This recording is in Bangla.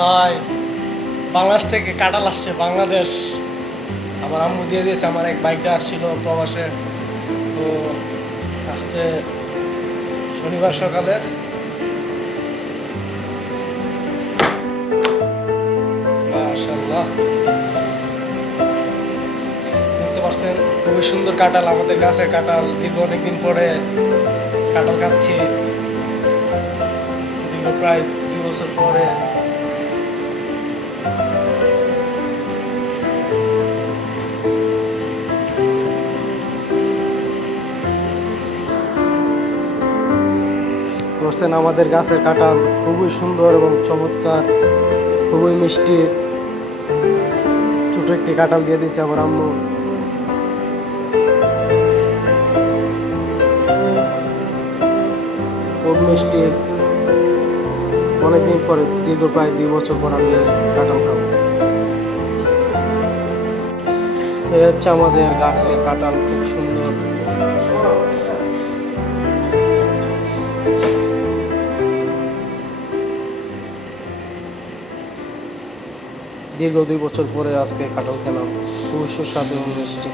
হাই, বাংলাদেশ থেকে কাঁঠাল আসছে বাংলাদেশ। আমার আম্মু দিয়ে দিয়েছে, আমার এক বাইকটা আসছিল প্রবাসে, তো আসছে শনিবার সকালে। মাশাআল্লাহ, দেখতে পাচ্ছেন খুবই সুন্দর কাঁঠাল, আমাদের গাছের কাঁঠাল। দীর্ঘ অনেকদিন পরে কাঁঠাল খাচ্ছি, দীর্ঘ প্রায় 2 বছর পরে। করছেন আমাদের গাছের কাঁঠাল খুবই সুন্দর এবং চমৎকার, খুবই মিষ্টি। ছোট একটি কাঁঠাল দিয়ে দিয়েছে আমার আম্মু। খুব মিষ্টি, অনেকদিন পরে, দীর্ঘ প্রায় 2 বছর পর আমি কাঁঠাল খাবো। এই হচ্ছে আমাদের গাছের কাঁঠাল, খুব সুন্দর। দীর্ঘ 2 বছর পরে আজকে কাঁঠাল খেলাম, খুবই সুস্বাদু এবং মিষ্টি।